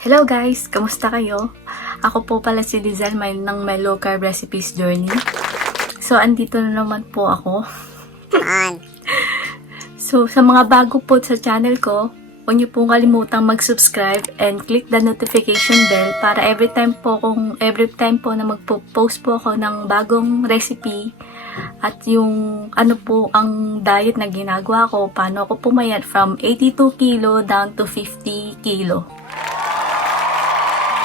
Hello guys! Kamusta kayo? Ako po pala si Lizelle ng My Low Carb Recipes Journey. So, andito na naman po ako. So, sa mga bago po sa channel ko, huwag niyo pong kalimutang mag-subscribe and click the notification bell para every time po na magpo-post po ako ng bagong recipe at yung ano po ang diet na ginagawa ko, paano ako pumayat from 82 kilo down to 50 kilo.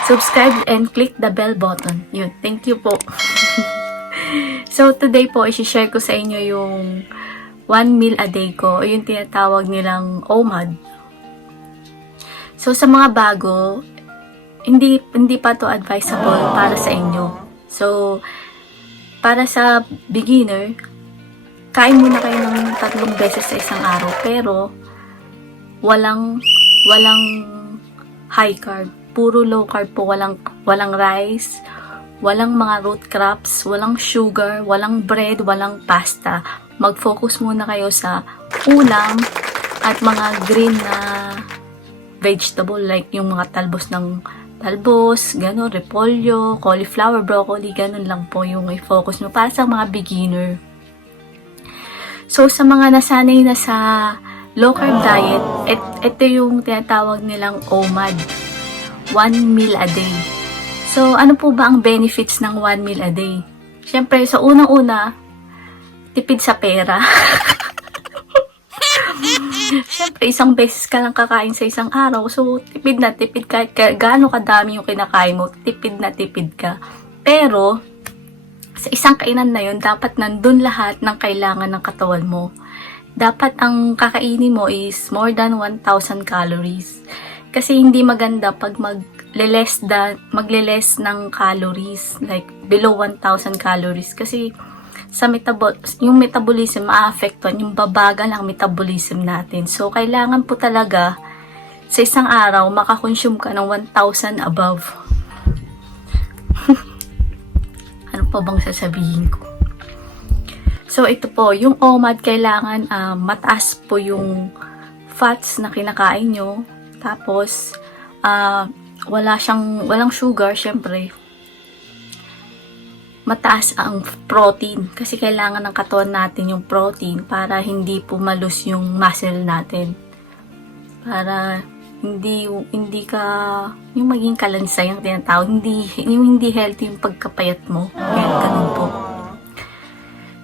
Subscribe and click the bell button. Yun, thank you po. So, today po, i-share ko sa inyo yung 1 meal a day ko, o yung tinatawag nilang OMAD. So, sa mga bago, hindi pa to advisable para sa inyo. So, para sa beginner, kain muna kayo ng 3 beses sa isang araw, pero walang high carb. Puro low carb po, walang rice, walang mga root crops, walang sugar, walang bread, walang pasta. Mag-focus muna kayo sa ulam at mga green na vegetable like yung mga talbos, gano'n, repolyo, cauliflower, broccoli, gano'n lang po yung i-focus nyo para sa mga beginner. So, sa mga nasanay na sa low carb diet, ito yung tinatawag nilang OMAD. 1 meal a day. So, ano po ba ang benefits ng 1 meal a day? Siyempre, sa unang-una, tipid sa pera. Siyempre, isang beses ka lang kakain sa isang araw. So, tipid na tipid kahit gaano kadami yung kinakain mo, tipid na tipid ka. Pero, sa isang kainan na yun, dapat nandun lahat ng kailangan ng katawan mo. Dapat ang kakainin mo is more than 1,000 calories. Kasi hindi maganda pag magle-less ng calories, like below 1,000 calories. Kasi sa yung metabolism, maaapektuhan, yung babagal ang metabolism natin. So, kailangan po talaga sa isang araw, makakonsume ka ng 1,000 above. Ano pa bang sasabihin ko? So, ito po, yung OMAD, kailangan mataas po yung fats na kinakain nyo. Tapos, walang sugar, syempre. Mataas ang protein. Kasi kailangan ng katawan natin yung protein para hindi pumalus yung muscle natin. Para hindi ka, yung maging kalansay ang tinatawag. Hindi healthy yung pagkapayat mo. Kaya ganun po.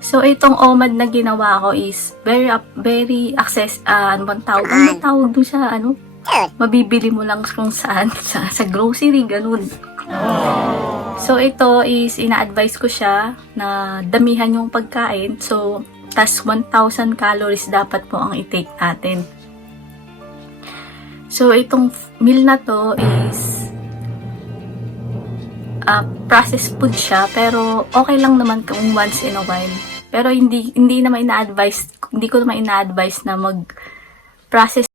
So, itong OMAD na ginawa ko is very ano bang tawag? Ano tawag dun sa mabibili mo lang kung saan, sa grocery, ganun. So, ito is, ina-advise ko siya na damihan yung pagkain. So, tas 1,000 calories dapat po ang i-take natin. So, itong meal na to is processed food siya, pero okay lang naman kung once in a while. Pero hindi ko naman ina-advise na mag-process